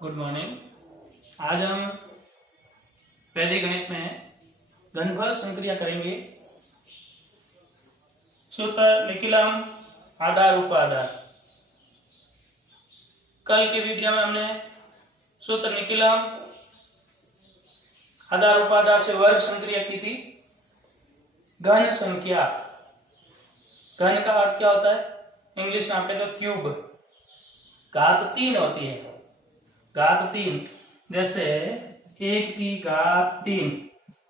Good morning. आज हम वैदिक गणित में घनफल संक्रिया करेंगे। सूत्र निखिलम आधार उपाधार। कल के वीडियो में हमने सूत्र निखिलम आधार उपाधार से वर्ग संक्रिया की थी। घन संख्या, घन का अर्थ क्या होता है? इंग्लिश में आप कहते हो क्यूब। घात 3 होती है, घात 3। जैसे 1 की घात 3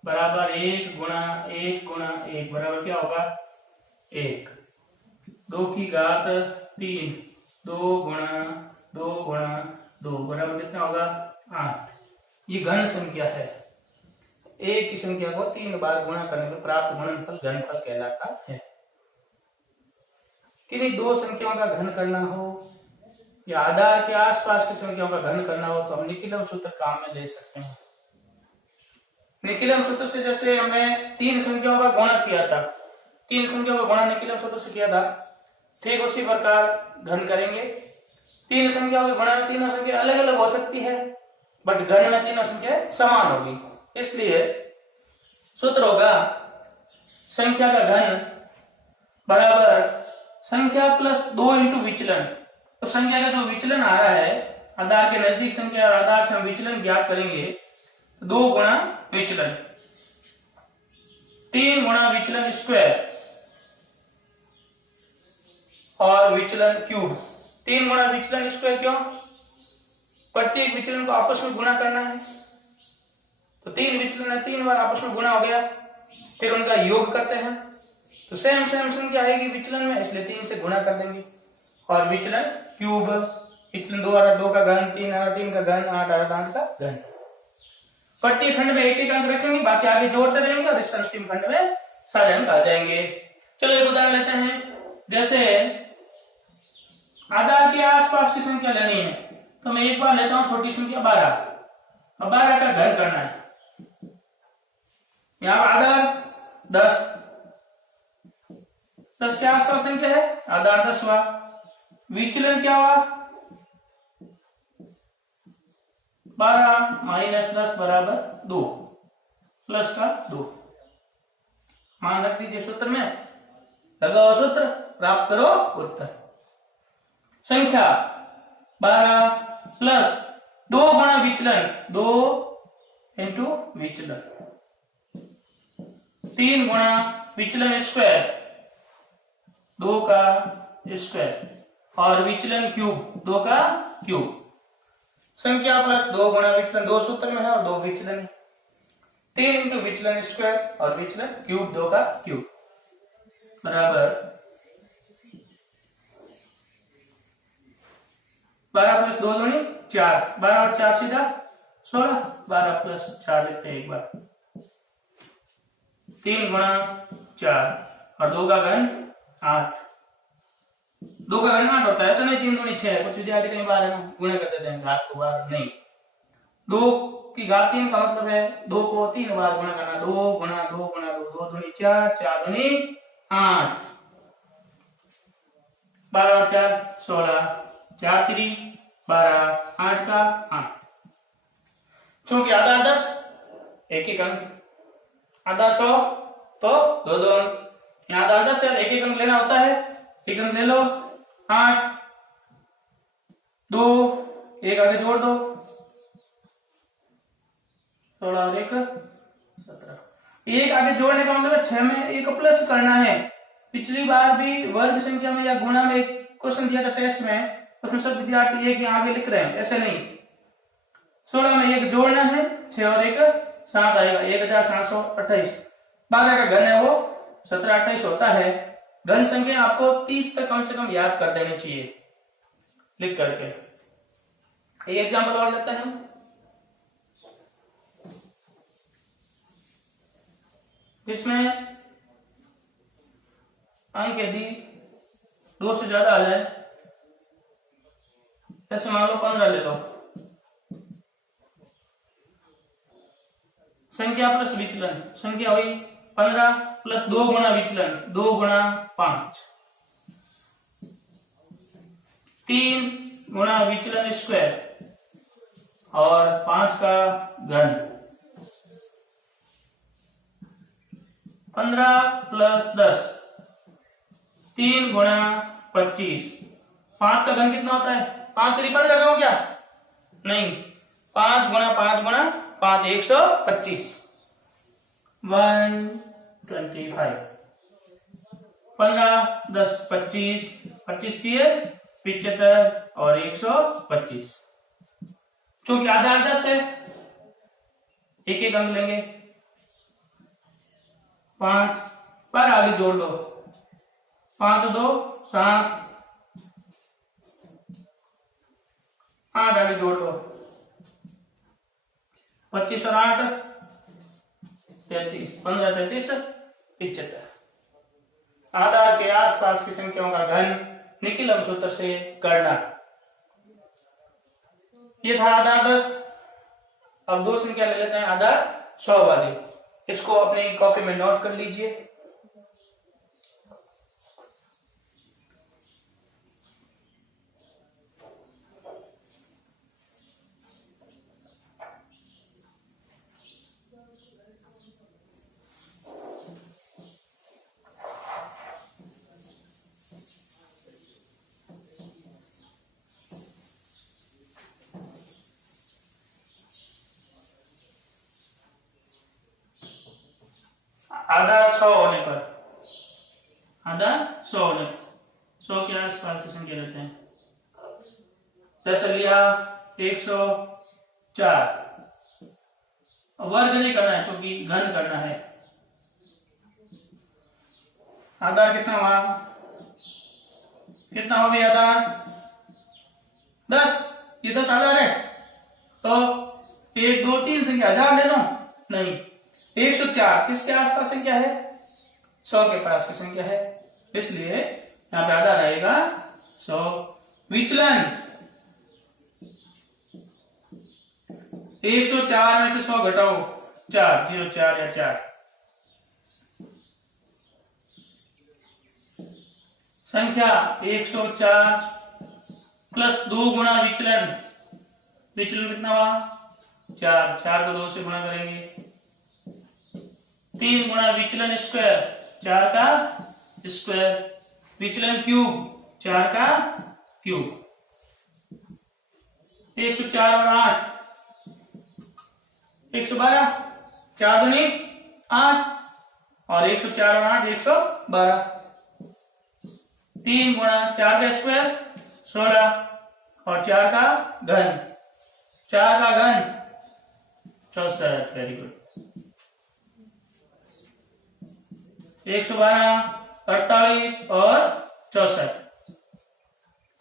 बराबर 1 गुणा 1 गुणा 1 बराबर क्या होगा? 1। 2 की घात 3 2 गुणा 2 गुणा 2 बराबर कितना होगा? 8। ये घन संख्या है। एक की संख्या को 3 बार गुणा करने पर प्राप्त गुणनफल घनफल कहलाता है। किन्हीं दो संख्याओं का घन करना हो या आधार के आसपास की संख्याओं का घन करना हो तो हम निखिलम सूत्र काम में ले सकते हैं। निखिलम सूत्र से जैसे हमने 3 संख्याओं का गुणा किया था, 3 संख्याओं का गुणा निखिलम सूत्र से किया था, ठीक उसी प्रकार घन करेंगे। 3 संख्याओं के गुणा में तीनों संख्या अलग अलग हो सकती है, बट घन में तीनों संख्या समान होगी। इसलिए सूत्र होगा संख्या का घन बराबर संख्या प्लस 2 इंटू विचलन। तो संख्या का जो विचलन आ रहा है, आधार के नजदीक संख्या और आधार से हम विचलन ज्ञात करेंगे। 2 गुणा विचलन, 3 गुणा विचलन स्क्वायर और विचलन क्यूब। 3 गुणा विचलन स्क्वायर क्यों? प्रत्येक विचलन को आपस में गुणा करना है, तो 3 विचलन है, 3 बार आपस में गुणा हो गया, फिर उनका योग करते हैं तो सेम संख्या आएगी विचलन में, इसलिए 3 से गुणा कर देंगे। और विचलन क्यूब, विचलन 2 आ 2 का घन, 3 आ 3 का घन, 8 आ 8 का घन। प्रत्येक खंड में एक एक अंक रखेंगे, बाकी आगे जोड़ते रहेंगे और इस अंतिम खंड में सारे अंक आ जाएंगे। चलो एक उदाहरण लेते हैं। जैसे आधार के आसपास की संख्या लेनी है तो मैं एक बार लेता हूं छोटी संख्या 12। अब 12 का घन करना है। यहां आधार 10 के आसपास संख्या है, आधार 10 हुआ। विचलन क्या हुआ? 12 माइनस 10 बराबर 2 प्लस का 2। मान रख दीजिए सूत्र में, लगाओ सूत्र, प्राप्त करो उत्तर। संख्या 12 प्लस 2 गुणा विचलन, 2 इंटू विचलन, 3 गुणा विचलन स्क्वायर, 2 का स्क्वायर और विचलन क्यूब, 2 का क्यूब। संख्या प्लस 2 गुणा विचलन, 2 सूत्र में है और 2 विचलन है। 3 इंटू विचलन स्क्वायर और विचलन क्यूब, 2 का क्यूब बराबर 12 प्लस 2 दूनी 4, 12 और 4 सीधा 16, 12 प्लस 4 लिखते हैं एक बार। 3 गुणा 4 और 2 का घन 8। 2 का घन 8 होता है, ऐसा नहीं 3 दूनी 6। कुछ विद्यार्थी कहीं बार है ना गुणा कर देते हैं घात को बार, नहीं। 2 की घात 3 का मतलब है 2 को 3 बार गुणा करना। 2 गुणा 2 गुणा 2, 2 दूनी 4, 4 दूनी 8, 12 और 4 16, 4 3 12, 8 का 8। चूंकि आधार 10 एक एक अंक, आधार 100 तो 2 अंक। यहाँ आधार 10 है, एक एक अंक लेना होता है, एक अंक ले लो। 8 2 एक आगे जोड़ दो, 16 और 1 17। एक आगे जोड़ने का मतलब 6 में एक प्लस करना है। पिछली बार भी वर्ग संख्या में या गुणा में एक क्वेश्चन दिया था टेस्ट में, उसमें सब विद्यार्थी एक आगे लिख रहे हैं, ऐसे नहीं। 16 में एक जोड़ना है, 6 और 1 7 आएगा, 1728। 12 का घन है वो 17 28 होता है। घन संख्या आपको 30 तक कम से कम याद कर देनी चाहिए लिख करके। एक एग्जाम्पल और लेते हैं। इसमें अंक यदि 2 से ज्यादा आ जाए, ऐसे मान लो 15 ले लो। संख्या प्लस विचलन, संख्या हुई 15 प्लस 2 गुणा विचलन, 2 गुणा 5, 3 गुणा विचलन स्क्वायर और 5 का घन 15 प्लस 10 3 गुणा 25। 5 का घन कितना होता है? 5 3 15 लगाओ क्या? नहीं, 5 गुणा 5 गुणा 5 125 125। 15 10 25 25 दिए 75 और 125। क्योंकि आधार 10 है, एक एक अंक लेंगे। 5 पर आगे जोड़ दो, 5 2 7 8 आगे जोड़ दो, 25 और 8 33 15 33 75। आधार के आसपास की संख्याओं का घन निकिलम सूत्र से करना। ये था आधार 10। अब दो संख्या ले लेते हैं आधार 100 वाली। इसको अपनी कॉपी में नोट कर लीजिए। आधार 100 होने पर, आधार 100 होने पर 100 के आसपास की संख्या लेते हैं। जैसे लिया 104। वर्ग नहीं करना है क्योंकि घन करना है। आधार कितना हुआ? कितना हो गया आधार? 10। ये 10 आधार है तो 1 2 3 संख्या हजार ले लो। नहीं, 104 किसके आसपास संख्या है? 100 के पास की संख्या है, इसलिए यहां पे आधार आएगा 100। विचलन 104 में से 100 घटाओ 4 0 4 या 4। संख्या 104 प्लस 2 गुणा विचलन। विचलन कितना हुआ? 4। 4 को 2 से गुणा करेंगे। 3 गुणा विचलन स्क्वायर, 4 का स्क्वायर। विचलन क्यूब, 4 का क्यूब। 104 और 8 112। 4 दूनी 8 और 104 और 8 112। 3 गुणा 4 का स्क्वायर 16 और 4 का घन, 4 का घन 64। Very good. 112 48 और 64।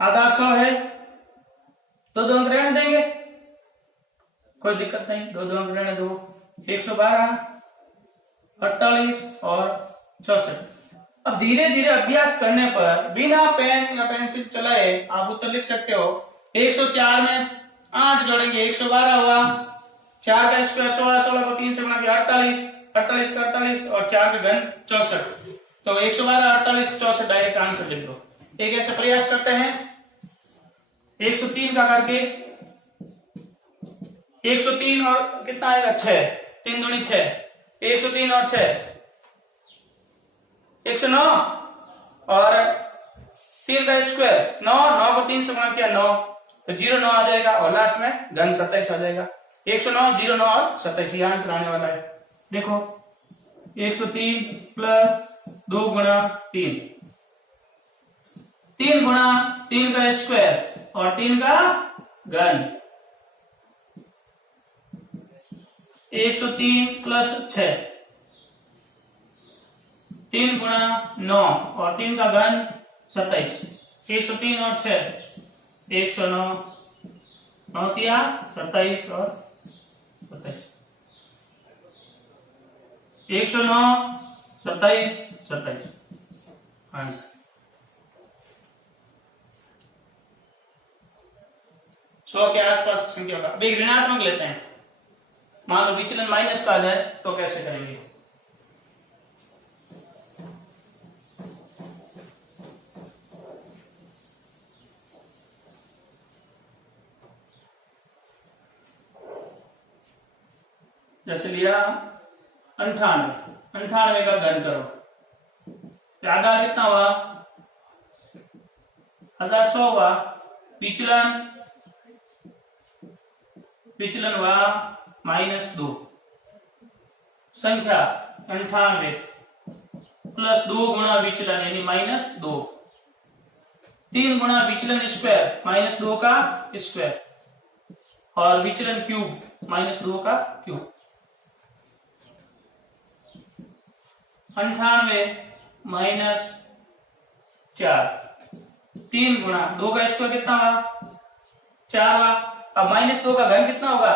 आधार 100 है, दो अंक रहने देंगे, कोई दिक्कत नहीं, दो अंक रहने दो। 112 48 और 64। अब धीरे धीरे अभ्यास करने पर बिना पेन या पेंसिल चलाए आप उत्तर लिख सकते हो। 104 में 8 जोड़ेंगे 112 हुआ। 4 का स्क्वायर 16, 16 को 3 से गुणा किया 48, 48 का 48 और 4 का घन 64। तो 112 48 64 डायरेक्ट आंसर लिख दो। एक ऐसा प्रयास करते हैं 103 का करके। 103 और कितना आएगा? 6। 3 दूनी 6। 103 और 6 109 और 3 का स्क्वायर 9, 9 को 3 से गुणा किया 9 तो 0 9 आ जाएगा और लास्ट में घन 27 आ जाएगा। 109 0 9 और 27 ये आंसर आने वाला है। देखो 103 प्लस 2 गुणा 3, 3 गुणा 3 का स्क्वायर और 3 का घन। 103 प्लस 6, 3 गुणा 9 और 3 का घन 27। 103 और 6 109, 9 तिया 27 और 27। 109 27 27 आंसर। सौ के आसपास की संख्या का अभी ऋणात्मक लेते हैं। मान लो विचलन माइनस का आ जाए तो कैसे करेंगे? जैसे लिया 98, 98 का घन करो, आधार कितना हुआ, आधार 100 हुआ, विचलन हुआ -2, संख्या 98 प्लस 2 गुणा विचलन यानी -2, 3 गुणा विचलन स्क्वायर -2 का स्क्वायर और विचलन क्यूब -2 का क्यूब, 98 -4, 3 गुणा 2 का स्क्वायर कितना हुआ, 4 हुआ। अब -2 का घन कितना होगा,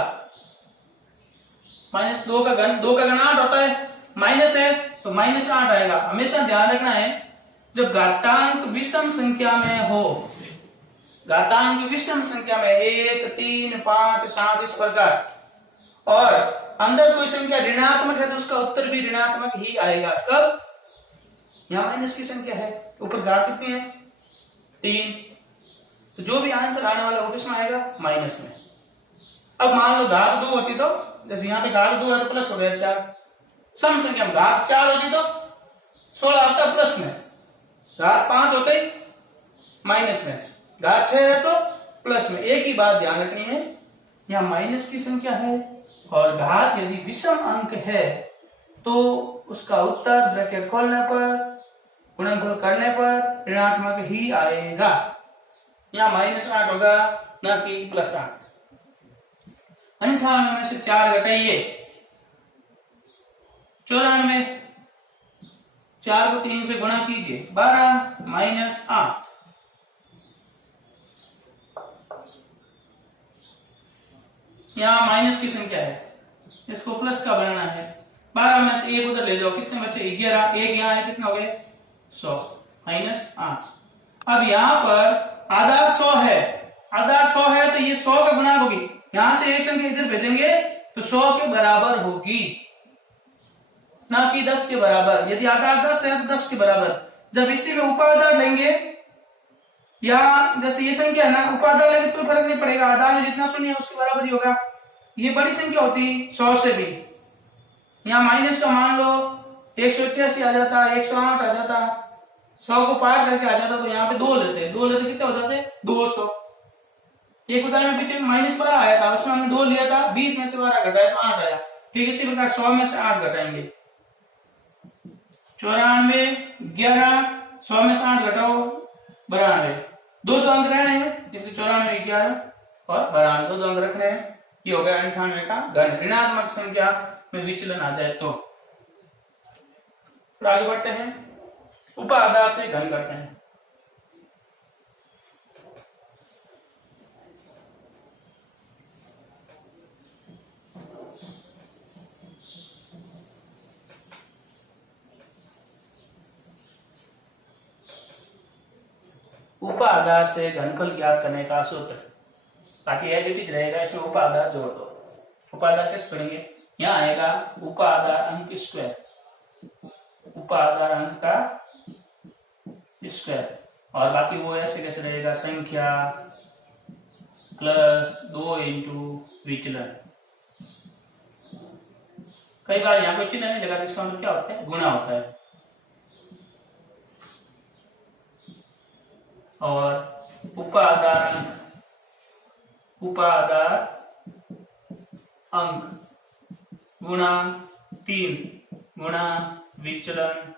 -2 का घन 2 का घन 8 होता है, माइनस है तो -8 आएगा। हमेशा ध्यान रखना है जब घातांक विषम संख्या में हो, घातांक विषम संख्या में 1, 3, 5, 7 इस प्रकार, और अंदर कोई संख्या ऋणात्मक है तो उसका उत्तर भी ऋणात्मक ही आएगा। कब, यहां माइनस की संख्या है, ऊपर घात कितनी है 3, तो जो भी आंसर आने वाला वो किसमें आएगा, माइनस में। अब मान लो घात 2 होती तो, जैसे यहाँ पे घात 2 है तो प्लस हो गया 4, सम संख्या में घात 4 होती तो 16 आता प्लस में, घात 5 होते माइनस में, घात 6 है तो प्लस में। एक ही बात ध्यान रखनी है, यहाँ माइनस की संख्या है और घात यदि विषम अंक है तो उसका उत्तर ब्रैकेट खोलने पर, गुणनफल करने पर ऋणात्मक ही आएगा। यहाँ -8 होगा न कि +8। 98 में से 4 घटाइए 94, 4 को 3 से गुणा कीजिए 12 -8, यहाँ माइनस की संख्या है, इसको प्लस का बनाना है। 12 में से 1 उधर ले जाओ, कितने बचे 11, 1 यहाँ है, कितने हो गए 100 -8। अब यहाँ पर आधार 100 है, आधार 100 है तो ये 100 का गुणा होगी, यहां से एक संख्या इधर भेजेंगे तो 100 के बराबर होगी, ना कि 10 के बराबर। यदि आधार 10 है तो 10 के बराबर। जब इसी में उपाधार लेंगे, या जैसे ये संख्या है ना, उपाधार लेंगे तो फर्क नहीं पड़ेगा, आधार में जितना शून्य है उसके बराबर ही होगा। ये बड़ी संख्या होती 100 से भी, यहाँ माइनस का मान लो 188 आ जाता, 108 आ जाता, 100 को पार करके आ जाता, तो यहाँ पे 2 लेते कितने हो जाते 200। एक उदाहरण में पीछे -12 आया था, उसमें हमने 2 लिया था, 20 में से 12 घटाया तो 8 आया। ठीक इसी प्रकार 100 में से 8 घटाएंगे, 94, 11, 100 में से 8 घटाओ 92, 2 अंक रह रहे हैं, इसलिए 94, 11 और 92 2 अंक रख रहे हैं। ये हो गया 98 का घन, ऋणात्मक संख्या में विचलन आ जाए तो। आगे बढ़ते हैं, उपाधार से घन करते हैं। उपाधार से घनफल ज्ञात करने का सूत्र, ताकि एज इट इज रहेगा, इसमें उपाधार जोड़ दो। उपाधार कैसे पढ़ेंगे, यहाँ आएगा उपाधार अंक स्क्वायर, उपाधार अंक का स्क्वायर, और बाकी वो ऐसे कैसे रहेगा, संख्या प्लस 2 इंटू विचलन। कई बार यहाँ पे चिन्ह नहीं लगा, इसका मतलब क्या होता है, गुणा होता है। और उपाधार अंक गुणा 3 गुणा विचलन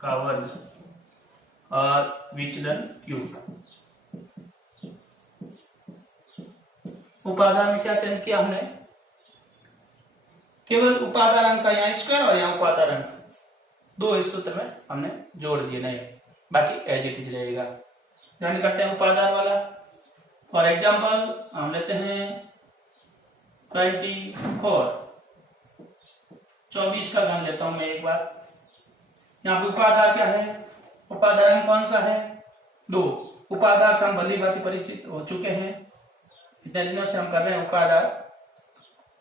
का वर्ग और विचलन क्यूब। उपाधार में क्या चेंज किया हमने, केवल उपाधार अंक का यहाँ स्क्वायर और यहाँ उपाधार अंक, 2 इस सूत्र में हमने जोड़ दिए, नहीं बाकी एज इट इज रहेगा। ध्यान करते हैं उपाधार वाला। फॉर एग्जाम्पल हम लेते हैं 24 का घन लेता हूं मैं एक बार। यहाँ पे उपाधार क्या है, उपाधार अंक कौन सा है, 2। उपाधार से हम भली भांति परिचित हो चुके हैं, इतने दिनों से हम कर रहे हैं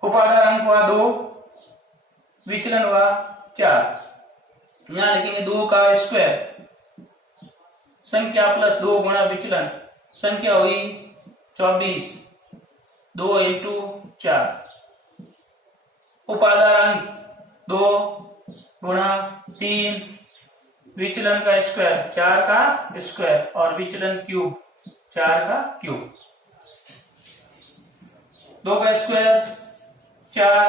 उपाधार अंक हुआ 2, विचलन हुआ 4। यहां लिखेंगे 2 का स्क्वायर, संख्या प्लस 2 गुणा विचलन, संख्या हुई 24, 2 इंटू 4। उपादान अंक 2 गुणा 3 विचलन का स्क्वायर 4 का स्क्वायर और विचलन क्यूब 4 का क्यूब, 2 का स्क्वायर 4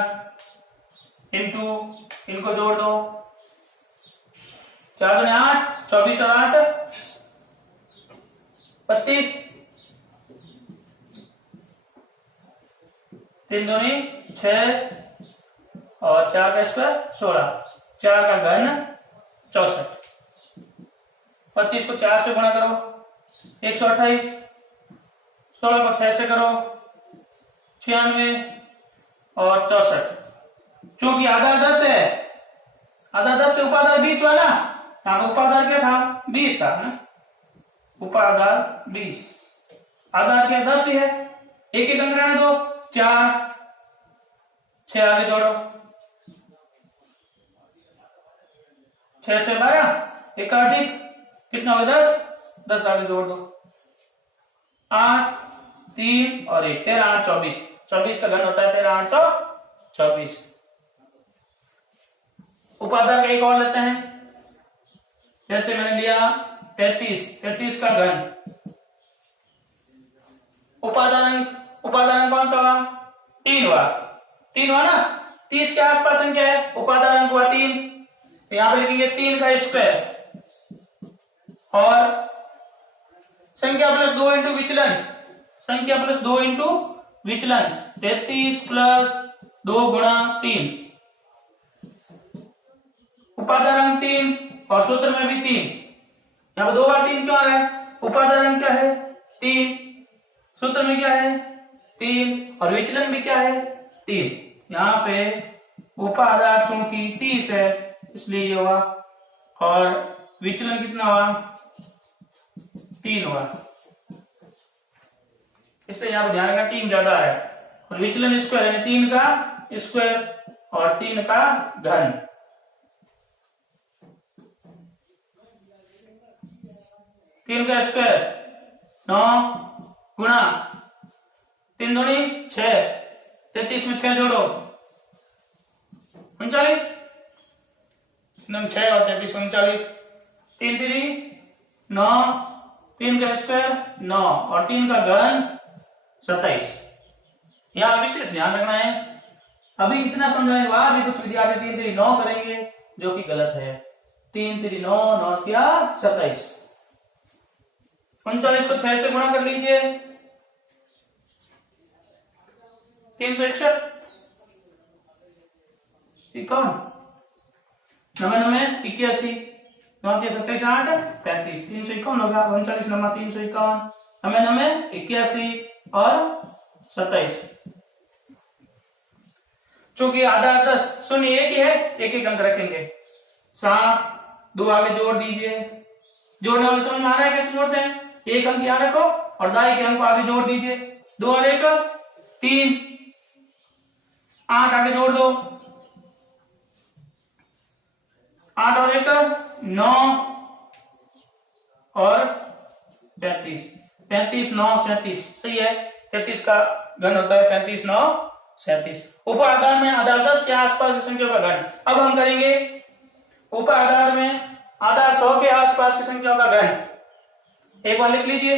इंटू इनको जोड़ दो 4 दूनी 8, 24 और 8 32, 3 दूनी 6 और 4 का स्क्वायर 16, 4 का घन 64, 32 को 4 से गुणा करो 128, 16 को 6 से करो 96 और 64। चूंकि आधार 10 है, आधार 10 से उपाधार 20 वाला, यहाँ पर उपाधार क्या था 20 था ना, उपाधार 20, आधार क्या 10 ही है, एक एक अंक रहने दो 4, 6 आगे जोड़ो 6 से 12, एक अधिक कितना हो 10, 10 आगे जोड़ दो 8, 3 और 1, 13, 8, 24, 24 का घन होता है 13, 824। उपादान का एक और लेते हैं, जैसे मैंने लिया 33, 33 का घन, उपादान कौन सा हुआ 3 हुआ, 3 हुआ ना, 30 के आसपास संख्या है, उपादान अंक हुआ 3, तो यहां पर लिखेंगे 3 का स्क्वायर और संख्या प्लस 2 इंटू विचलन, संख्या प्लस 2 इंटू विचलन 33 प्लस 2 गुणा 3, उपादान अंक 3 और सूत्र में भी 3, यहां पर 2 बार 3 क्यों आ रहा है, उपादान अंक क्या है 3, सूत्र में क्या है 3 और विचलन भी क्या है 3, यहाँ पे उपादान चूंकि 30 है इसलिए ये हुआ और विचलन कितना हुआ 3 हुआ, इसलिए यहाँ पर ध्यान रखना 3 ज्यादा है और विचलन स्क्वायर है 3 का स्क्वायर और 3 का घन, 3 का स्क्वायर 9 गुणा 3 दूनी 6, 33 में 6 जोड़ो 39, 6 और 33 39, 3 3 9, 3 का स्क्वायर 9 और 3 का घन 27। यहाँ विशेष ध्यान रखना है, अभी इतना समझाने के बाद भी कुछ विद्यार्थी 3 3 9 करेंगे जो कि गलत है, 3 3 9 9 क्या 27, 39 को 6 से गुणा कर लीजिए 361, कौन 9 9 81, 9 27 8 35, 351 होगा, 39 9 351, 9 9 81 और 27। चूंकि आधा 10 शून्य एक ही है, एक एक अंक रखेंगे 7, 2 आगे जोड़ दीजिए, जोड़ने वाले समझ में आ रहा है कैसे जोड़ते हैं, एक अंक यहाँ रखो और दाई के अंक को आगे जोड़ दीजिए, 2 और 1 3, 8 आगे जोड़ दो, 8 और 1 9 और 35, 35 9 37 सही है, 33 का घन होता है 35 9 37। उपादान में आधार 10 के आसपास की संख्या का घन, अब हम करेंगे उपादान में आधार 100 के आसपास की संख्या का घन, एक बार लिख लीजिए,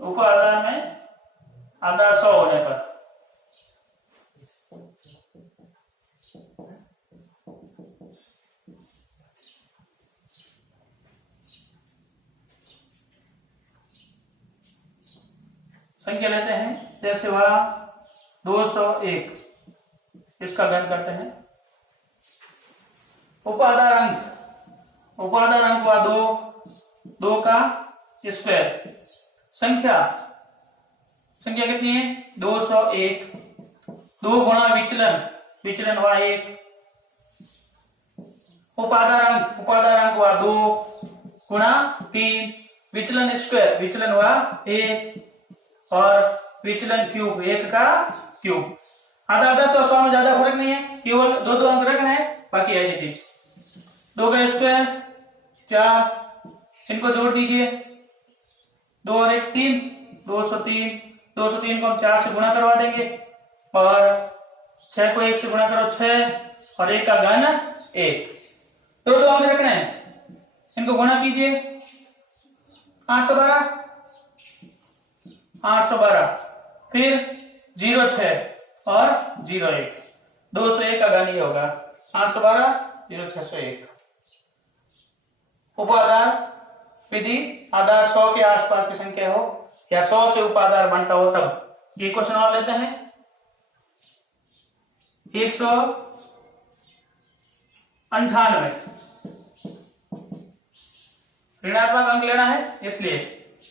उपादान में आधार 100 होने पर संख्या लेते हैं, जैसे वहां 201, इसका घन करते हैं, उपादान अंक हुआ 2, 2 का स्क्वायर। संख्या कितनी है? 201। 2 गुणा विचलन हुआ 1। उपादान हुआ 2 गुणा 3। विचलन हुआ 1 और विचलन क्यूब 1 का क्यूब। आधा 100 में ज्यादा फर्क नहीं है, केवल 2 अंक रखना है, बाकी एज इट इज। 2 का स्क्वायर 4, इनको जोड़ दीजिए। 2 और 1 3, 203 को हम 4 से गुणा करवा देंगे और 6 को 1 से गुणा करो 6 और 1 का घन 1। 2 अंक रखना है, इनको गुणा कीजिए। 812 फिर 06 और 01। 201 का घन ये होगा 812 0601। उपादार विधि आधार 100 के आसपास की संख्या हो या 100 से उपादार बनता हो तब ये क्वेश्चन और लेते हैं। 198 ऋणात्मक अंक लेना है, इसलिए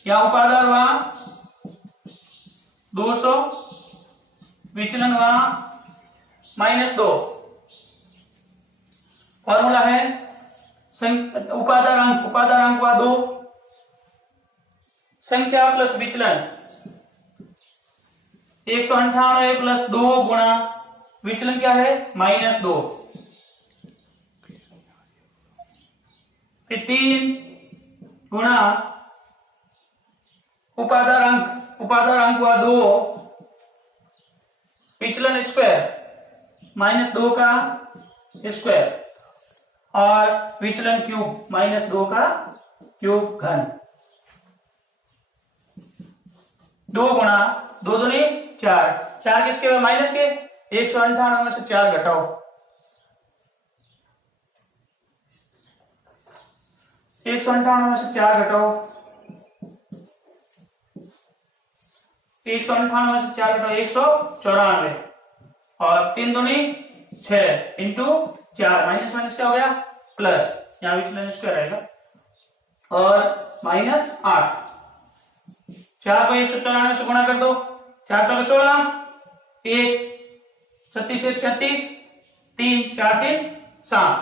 यहां उपादार हुआ 200, विचलन हुआ -2। फॉर्मूला है उपादार अंक हुआ 2, संख्या प्लस विचलन 198 प्लस 2 गुणा विचलन क्या है? -2। फिर 3 गुणा उपादार अंक हुआ 2, विचलन स्क्वायर -2 का स्क्वायर और विचलन क्यूब -2 का क्यूब घन। 2 गुणा 2 दूनी 4, 4 किसके माइनस के? 198 में से 4 घटाओ। 198 में से 4 घटाओ। 198 में से 4 घटाओ 194 और 3 दूनी 6 इंटू 4 माइनस क्या हो गया? प्लस, यहां विचलन स्क्वायर आएगा और -8। 4 को 194 से गुणा कर दो। 4 चौके 16, 1 36 1 36, 3 4 3 7।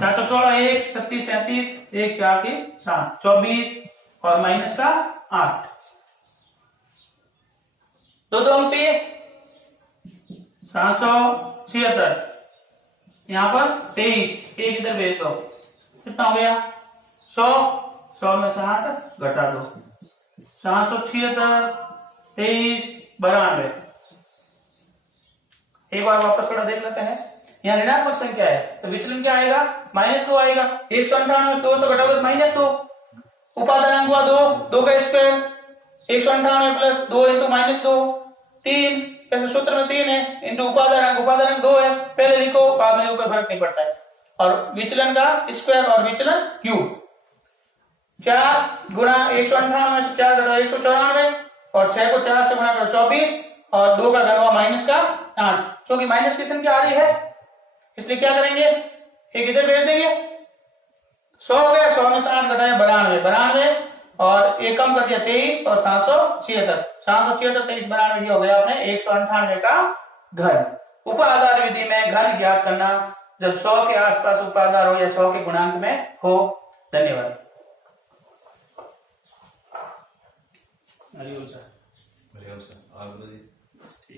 4 16 1 36 37, 1 4 3 7 24 और माइनस का 8। 2 अंक चाहिए। 776 यहां पर 23, 1 इधर भेज दो, कितना हो गया? 100 में से 8 घटा दो। 776 23 92। एक बार वापस थोड़ा देख लेते हैं। यहाँ ऋणात्मक संख्या है तो विचलन क्या आएगा? -2 आएगा। 198 में 200 घटाओ तो -2। उपादान अंक हुआ 2 का स्क्वायर 198 प्लस 2 इंटू -2 3, कैसे सूत्र में 3 है इंटू उपादान अंक 2 है, पहले लिखो बाद में ऊपर फर्क नहीं पड़ता है। और विचलन का स्क्वायर और विचलन क्यूब 4 गुणा 198 में से 4 घटाओ 194 और 6 को 4 से गुणा करो 24 और 2 का घन हुआ माइनस का 8। क्योंकि माइनस की संख्या आ रही है इसलिए क्या करेंगे? एक इधर भेज देंगे। 100 हो गया, 100 में से 8 घटाया 92 और एक कम कर दिया 23 और 776 23 92 हो गया अपने 198 का घन। उपादार विधि में घन ज्ञात करना जब 100 के आसपास उपादार हो या 100 के गुणांक में हो। धन्यवाद। हरिओम सर।